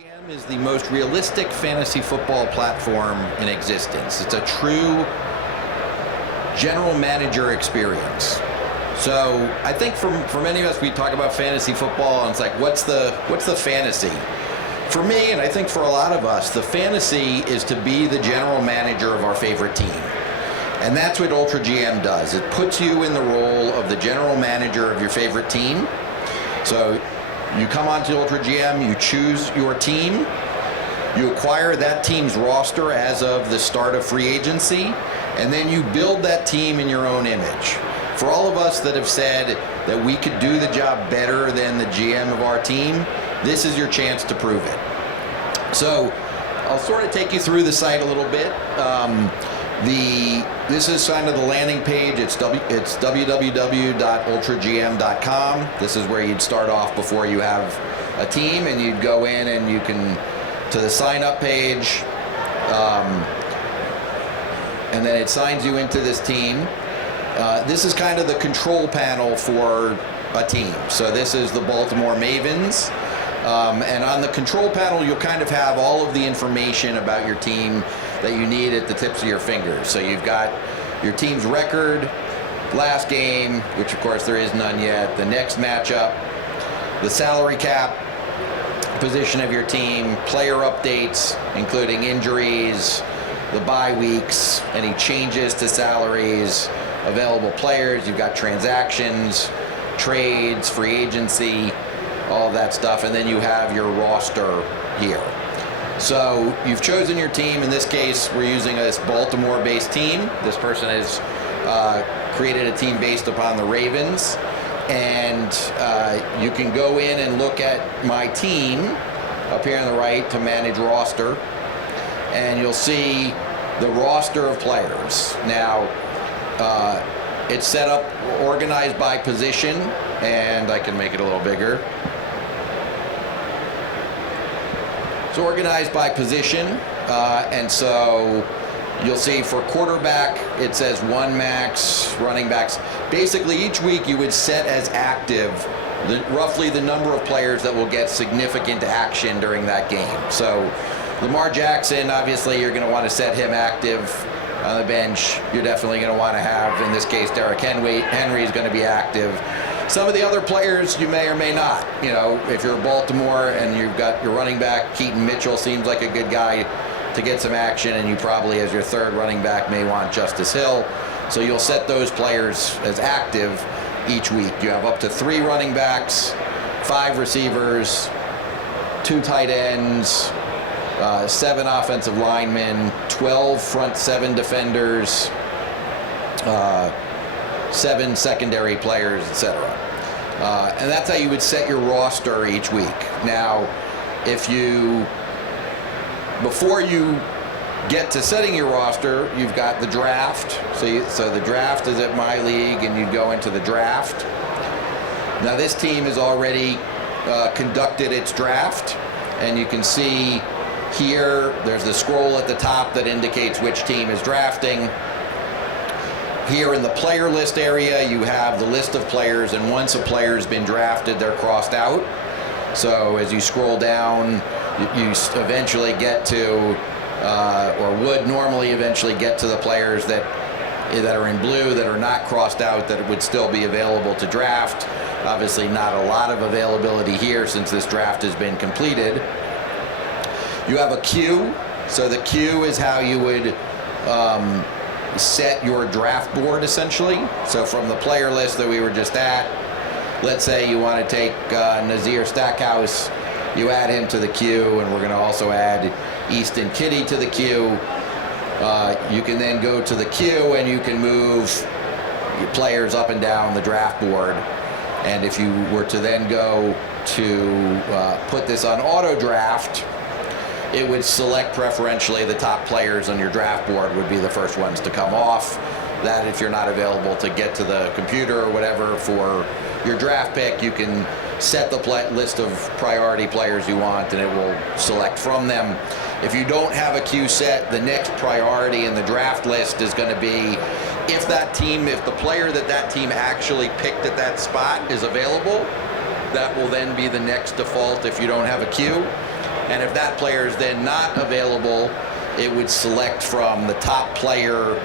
GM is the most realistic fantasy football platform in existence. It's a true general manager experience. So I think for many of us, we talk about fantasy football and it's like, what's the fantasy? For me, and I think for a lot of us, the fantasy is to be the general manager of our favorite team. And that's what Ultra GM does. It puts you in the role of the general manager of your favorite team. So you come onto Ultra GM, you choose your team, you acquire that team's roster as of the start of free agency, and then you build that team in your own image. For all of us that have said that we could do the job better than the GM of our team, this is your chance to prove it. So I'll sort of take you through the site a little bit. This is kind of the landing page. It's www.ultragm.com. This is where you'd start off before you have a team, and you'd go in and you can to the sign up page, and then it signs you into this team. This is kind of the control panel for a team. So this is the Baltimore Mavens. And on the control panel, you'll kind of have all of the information about your team that you need at the tips of your fingers. So you've got your team's record, last game, which of course there is none yet, the next matchup, the salary cap position of your team, player updates, including injuries, the bye weeks, any changes to salaries, available players, you've got transactions, trades, free agency, all of that stuff, and then you have your roster here. So you've chosen your team. In this case, we're using this Baltimore-based team. This person has created a team based upon the Ravens, and you can go in and look at my team up here on the right to manage roster, and you'll see the roster of players. Now, it's set up, organized by position, and I can make it a little bigger. It's organized by position, and so you'll see for quarterback, it says 1 max, running backs. Basically, each week you would set as active roughly the number of players that will get significant action during that game. So Lamar Jackson, obviously, you're going to want to set him active on the bench. You're definitely going to want to have, in this case, Derrick Henry is going to be active. Some of the other players you may or may not. You know, if you're Baltimore and you've got your running back, Keaton Mitchell seems like a good guy to get some action, and you probably, as your third running back, may want Justice Hill. So you'll set those players as active each week. You have up to 3 running backs, 5 receivers, 2 tight ends, 7 offensive linemen, 12 front 7 defenders, 7 secondary players, etc. And that's how you would set your roster each week. Now, before you get to setting your roster, you've got the draft. So the draft is at my league, and you'd go into the draft. Now, this team has already conducted its draft, and you can see here, there's the scroll at the top that indicates which team is drafting. Here in the player list area, you have the list of players, and once a player has been drafted, they're crossed out. So as you scroll down, you eventually get to, or would normally eventually get to the players that are in blue, that are not crossed out, that would still be available to draft. Obviously not a lot of availability here since this draft has been completed. You have a queue. So the queue is how you would set your draft board, essentially. So from the player list that we were just at, let's say you want to take Nazir Stackhouse, you add him to the queue, and we're going to also add Easton Kitty to the queue. You can then go to the queue and you can move your players up and down the draft board. And if you were to then go to put this on auto draft, it would select preferentially the top players on your draft board would be the first ones to come off. That if you're not available to get to the computer or whatever for your draft pick, you can set the list of priority players you want, and it will select from them. If you don't have a queue set, the next priority in the draft list is going to be if the player that team actually picked at that spot is available, that will then be the next default if you don't have a queue. And if that player is then not available, it would select from the top player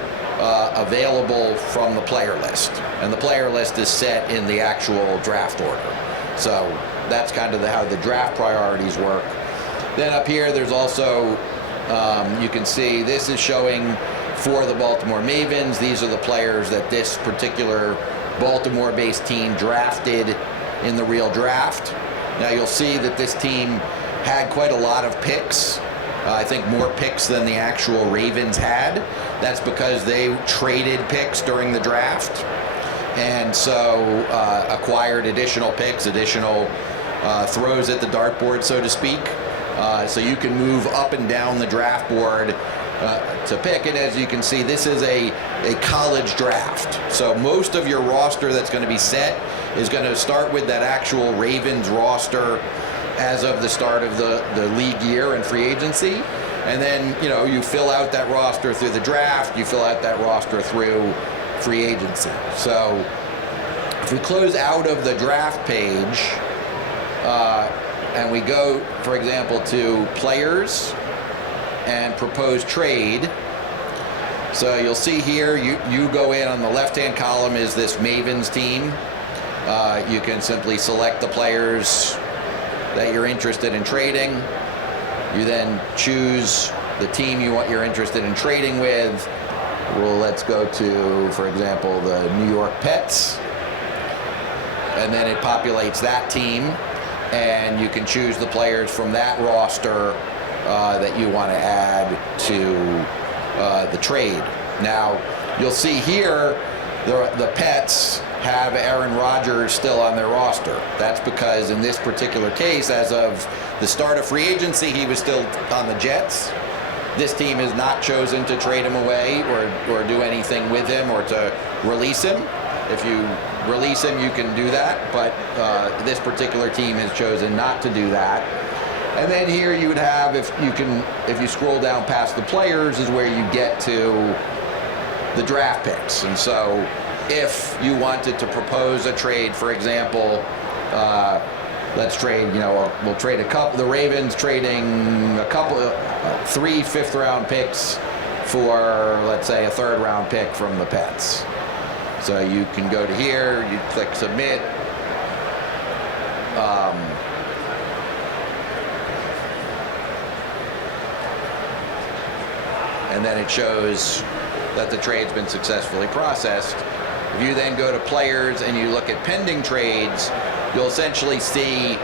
available from the player list. And the player list is set in the actual draft order. So that's kind of how the draft priorities work. Then up here, there's also, you can see this is showing for the Baltimore Mavens. These are the players that this particular Baltimore-based team drafted in the real draft. Now you'll see that this team had quite a lot of picks. I think more picks than the actual Ravens had. That's because they traded picks during the draft, and so acquired additional picks, additional throws at the dartboard, so to speak. So you can move up and down the draft board to pick it. As you can see, this is a college draft. So most of your roster that's going to be set is going to start with that actual Ravens roster as of the start of the league year and free agency. And then, you fill out that roster through the draft, you fill out that roster through free agency. So if we close out of the draft page and we go, for example, to players and proposed trade, so you'll see here, you go in on the left-hand column is this Mavens team. You can simply select the players that you're interested in trading. You then choose the team you're interested in trading with. Well, let's go to, for example, the New York Pets. And then it populates that team, and you can choose the players from that roster that you want to add to the trade. Now, you'll see here the Pets have Aaron Rodgers still on their roster. That's because in this particular case, as of the start of free agency, he was still on the Jets. This team has not chosen to trade him away or do anything with him or to release him. If you release him, you can do that, but this particular team has chosen not to do that. And then here you would have, if you scroll down past the players, is where you get to the draft picks. And so if you wanted to propose a trade, for example, let's trade, we'll trade the Ravens trading three fifth-round picks for, let's say, a third-round pick from the Pets. So you can go to here, you click submit. And then it shows that the trade's been successfully processed. If you then go to players and you look at pending trades, you'll essentially see,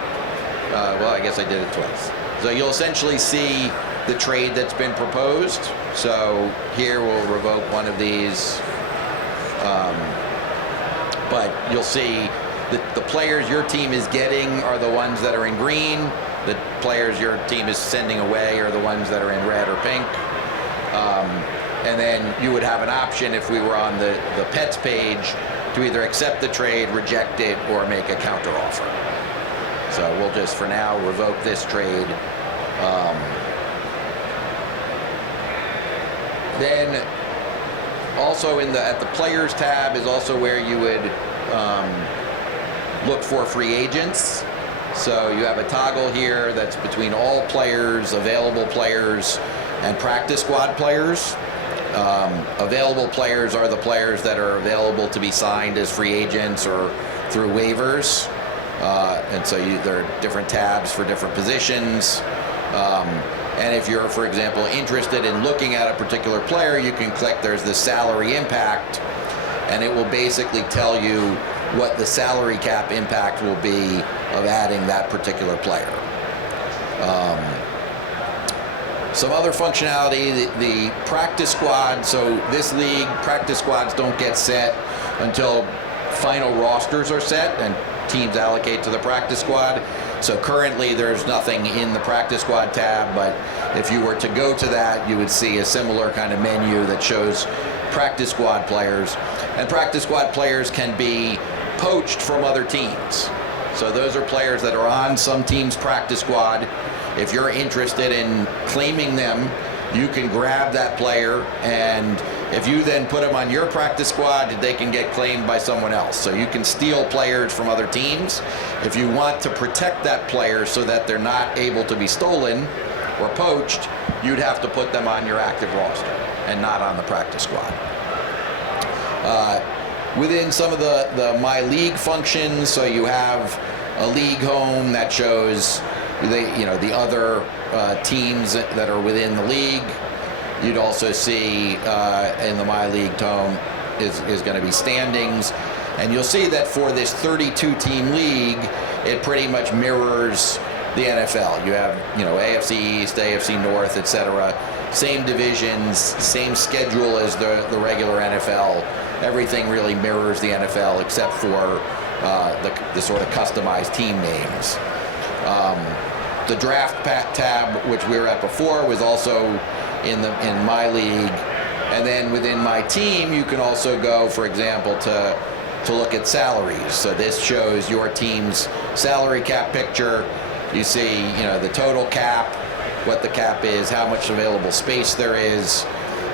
well, I guess I did it twice. So you'll essentially see the trade that's been proposed. So here we'll revoke one of these. But you'll see that the players your team is getting are the ones that are in green. The players your team is sending away are the ones that are in red or pink. And then you would have an option, if we were on the Pets page, to either accept the trade, reject it, or make a counteroffer. So we'll just, for now, revoke this trade. Then also at the Players tab is also where you would look for free agents. So you have a toggle here that's between all players, available players, and practice squad players. Available players are the players that are available to be signed as free agents or through waivers. And so there are different tabs for different positions. And if you're, for example, interested in looking at a particular player, you can click, there's the salary impact, and it will basically tell you what the salary cap impact will be of adding that particular player. Some other functionality, the practice squad. So this league, practice squads don't get set until final rosters are set and teams allocate to the practice squad. So currently there's nothing in the practice squad tab, but if you were to go to that, you would see a similar kind of menu that shows practice squad players. And practice squad players can be poached from other teams. So those are players that are on some team's practice squad. If you're interested in claiming them, you can grab that player and If you then put them on your practice squad, they can get claimed by someone else. So you can steal players from other teams. If you want to protect that player so that they're not able to be stolen or poached, you'd have to put them on your active roster and not on the practice squad. Within some of the My League functions, so you have a league home that shows the other teams that are within the league. You'd also see in the My League home is going to be standings, and you'll see that for this 32-team league, it pretty much mirrors the NFL. You have AFC East, AFC North, etc. Same divisions, same schedule as the regular NFL. Everything really mirrors the NFL except for the sort of customized team names. The draft tab, which we were at before, was also in My League, and then within My Team, you can also go, for example, to look at salaries. So this shows your team's salary cap picture. You see, the total cap, what the cap is, how much available space there is,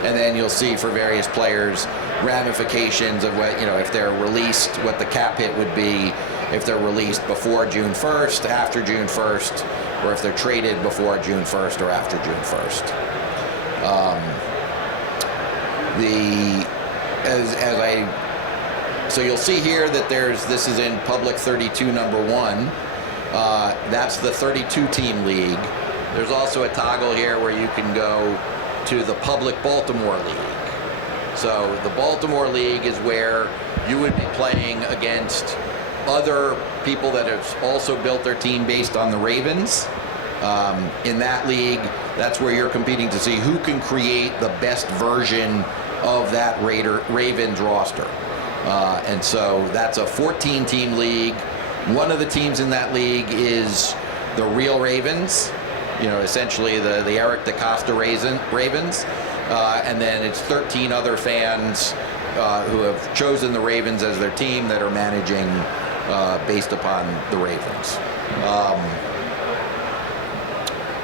and then you'll see for various players ramifications of what, if they're released, what the cap hit would be if they're released before June 1st, after June 1st, or if they're traded before June 1st or after June 1st. So you'll see here that this is in Public 32 number 1. That's the 32-team league. There's also a toggle here where you can go to the Public Baltimore League. So the Baltimore League is where you would be playing against other people that have also built their team based on the Ravens. In that league, that's where you're competing to see who can create the best version of that Ravens roster. And so that's a 14-team league. One of the teams in that league is the real Ravens, essentially the Eric DeCosta Ravens. And then it's 13 other fans who have chosen the Ravens as their team that are managing based upon the Ravens.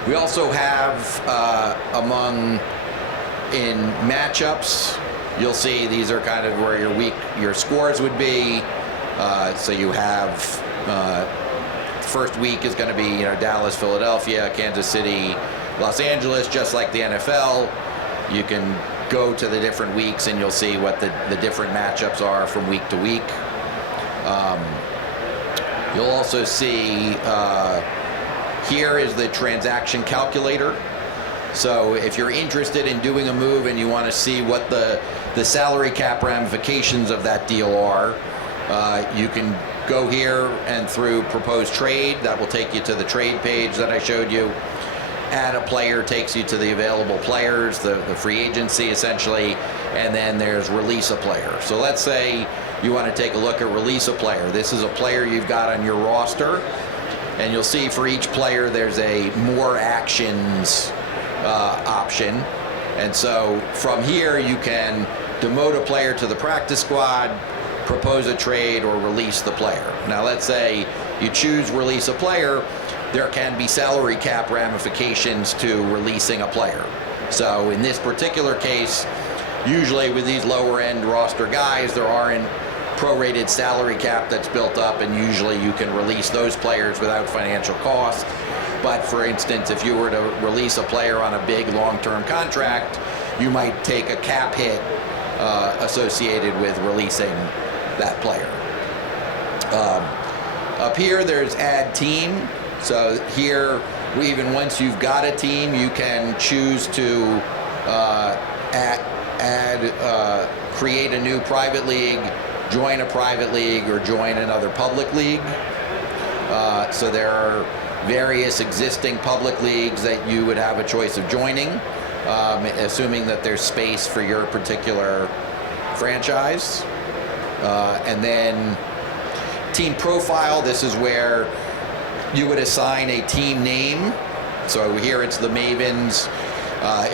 We also have in matchups, you'll see these are kind of where your scores would be. So you have first week is going to be Dallas, Philadelphia, Kansas City, Los Angeles, just like the NFL. You can go to the different weeks and you'll see what the different matchups are from week to week. You'll also see here is the transaction calculator. So if you're interested in doing a move and you want to see what the salary cap ramifications of that deal are, you can go here and through proposed trade. That will take you to the trade page that I showed you. Add a player takes you to the available players, the free agency essentially, and then there's release a player. So let's say you want to take a look at release a player. This is a player you've got on your roster, and you'll see for each player there's a more actions option. And so from here you can demote a player to the practice squad, propose a trade, or release the player. Now let's say you choose release a player. There can be salary cap ramifications to releasing a player. So in this particular case, usually with these lower end roster guys, there aren't prorated salary cap that's built up, and usually you can release those players without financial cost. But for instance, if you were to release a player on a big long-term contract, you might take a cap hit associated with releasing that player. Up here, there's add team. So here, even once you've got a team, you can choose to create a new private league, join a private league, or join another public league. So there are various existing public leagues that you would have a choice of joining, assuming that there's space for your particular franchise. And then team profile, this is where you would assign a team name. So here it's the Mavens.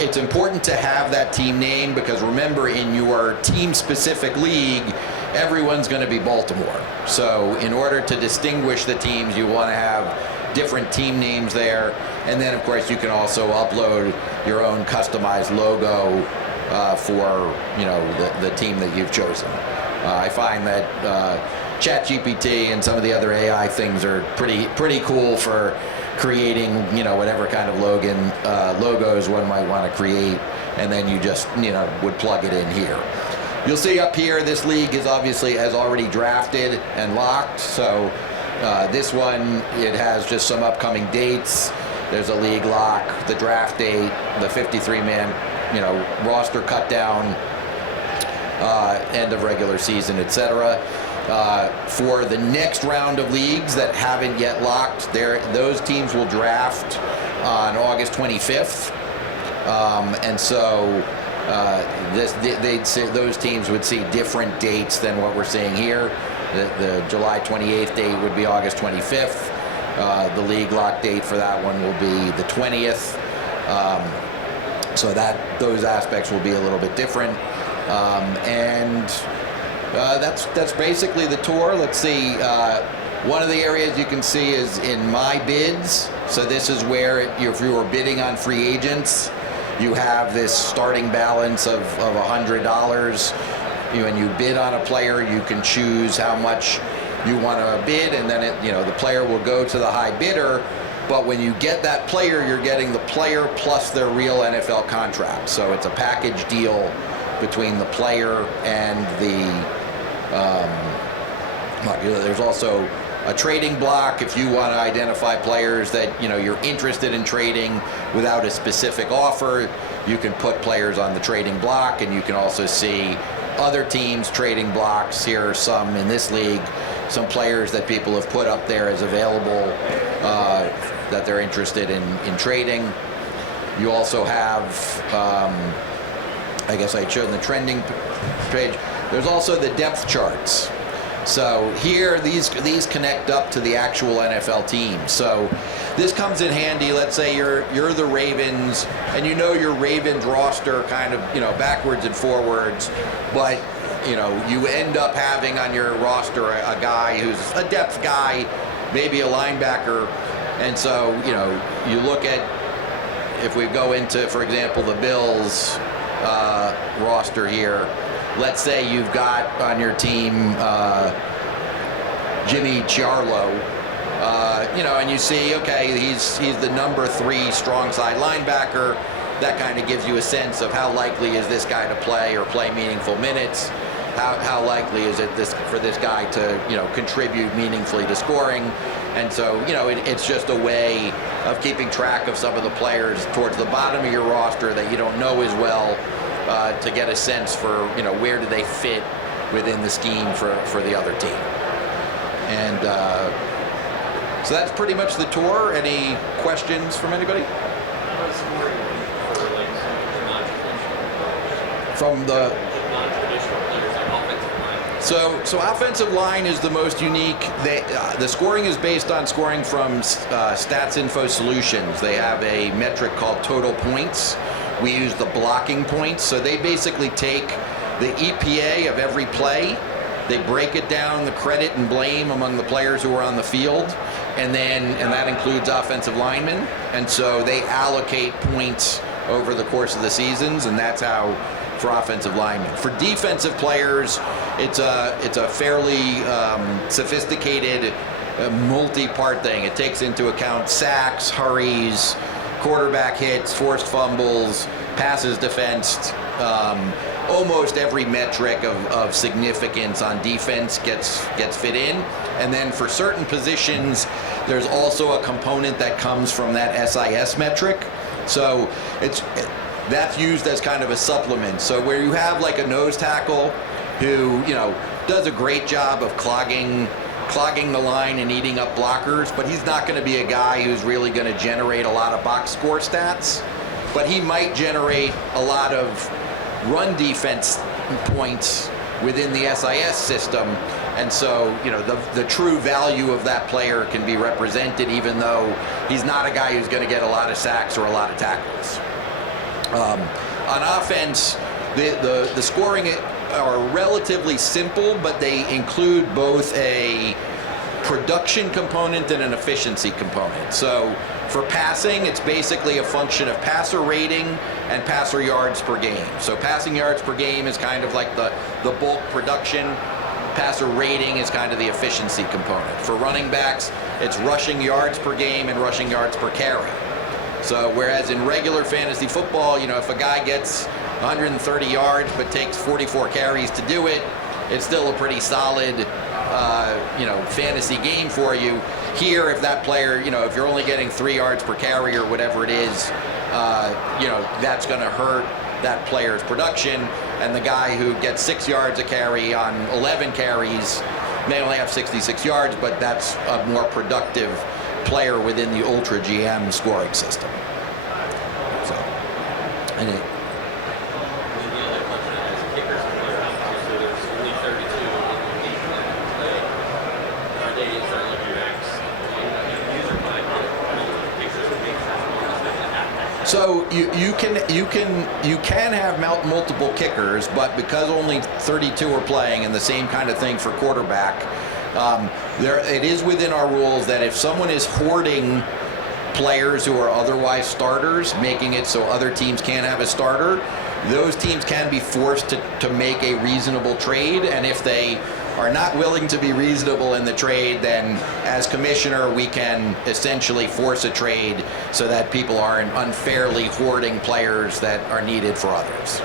It's important to have that team name because remember, in your team-specific league, everyone's going to be Baltimore. So in order to distinguish the teams, you want to have different team names there. And then, of course, you can also upload your own customized logo for the team that you've chosen. I find that ChatGPT and some of the other AI things are pretty cool for creating whatever kind of logos one might want to create, and then you just would plug it in here. You'll see up here this league is obviously has already drafted and locked, so this one, it has just some upcoming dates. There's a league lock, the draft date, the 53-man roster cut down, end of regular season, etc. For the next round of leagues that haven't yet locked, those teams will draft on August 25th, and so those teams would see different dates than what we're seeing here. The July 28th date would be August 25th. The league lock date for that one will be the 20th. So those aspects will be a little bit different. And that's basically the tour. Let's see. One of the areas you can see is in my bids. So this is where if you were bidding on free agents, you have this starting balance of $100. When you bid on a player, you can choose how much you want to bid, and then the player will go to the high bidder. But when you get that player, you're getting the player plus their real NFL contract. So it's a package deal between the player and there's also a trading block if you want to identify players that you're interested in trading without a specific offer. You can put players on the trading block, and you can also see other teams' trading blocks. Here are some in this league, some players that people have put up there as available that they're interested in trading. You also have, I guess I showed the trending page. There's also the depth charts. So here, these connect up to the actual NFL team. So this comes in handy. Let's say you're the Ravens, and your Ravens roster kind of backwards and forwards, but you end up having on your roster a guy who's a depth guy, maybe a linebacker, and so you look at, if we go into, for example, the Bills roster here. Let's say you've got on your team Jimmy Ciarlo, and you see, okay, he's the number 3 strong side linebacker. That kind of gives you a sense of how likely is this guy to play or play meaningful minutes. How likely is it for this guy to contribute meaningfully to scoring? And so it's just a way of keeping track of some of the players towards the bottom of your roster that you don't know as well, to get a sense for where do they fit within the scheme for the other team. And so that's pretty much the tour. Any questions from anybody? From the So offensive line is the most unique. The scoring is based on scoring from Stats Info Solutions. They have a metric called total points. We use the blocking points. So they basically take the EPA of every play, they break it down, the credit and blame among the players who are on the field, and that includes offensive linemen. And so they allocate points over the course of the seasons, and that's how for offensive linemen. For defensive players, it's a fairly sophisticated multi-part thing. It takes into account sacks, hurries, quarterback hits, forced fumbles, passes defensed. Almost every metric of significance on defense gets fit in. And then for certain positions, there's also a component that comes from that SIS metric. So that's used as kind of a supplement. So where you have like a nose tackle who does a great job of clogging the line and eating up blockers, but he's not going to be a guy who's really going to generate a lot of box score stats, but he might generate a lot of run defense points within the SIS system. And so the true value of that player can be represented even though he's not a guy who's going to get a lot of sacks or a lot of tackles. On offense, the scoring are relatively simple, but they include both a production component and an efficiency component. So For passing, it's basically a function of passer rating and passer yards per game. So passing yards per game is kind of like the bulk production. Passer rating is kind of the efficiency component. For running backs, it's rushing yards per game and rushing yards per carry. So whereas in regular fantasy football, you know, if a guy gets 130 yards but takes 44 carries to do it, it's still a pretty solid, you know, fantasy game for you. Here, if that player, you know, if you're only getting 3 yards per carry or whatever it is, you know, that's going to hurt that player's production. And the guy who gets 6 yards a carry on 11 carries may only have 66 yards, but that's a more productive player within the Ultra GM scoring system. So, and it, so you can have multiple kickers, but because only 32 are playing, and the same kind of thing for quarterback, it is within our rules that if someone is hoarding players who are otherwise starters, making it so other teams can't have a starter, those teams can be forced to make a reasonable trade. And if they are not willing to be reasonable in the trade, then as commissioner we can essentially force a trade so that people aren't unfairly hoarding players that are needed for others.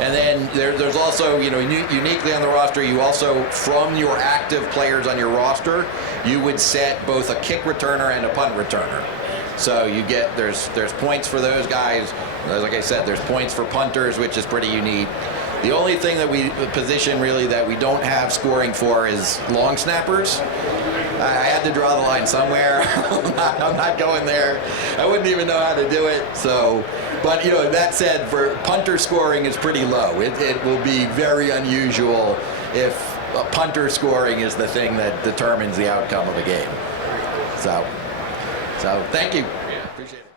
And then there's also, you know, uniquely on the roster, you also, from your active players on your roster, you would set both a kick returner and a punt returner. So you get, there's points for those guys. Like I said, there's points for punters, which is pretty unique. The only thing that we position really that we don't have scoring for is long snappers. I had to draw the line somewhere. I'm not going there. I wouldn't even know how to do it. So, but you know, that said, for punter scoring is pretty low. It will be very unusual if punter scoring is the thing that determines the outcome of a game. So thank you. Appreciate it.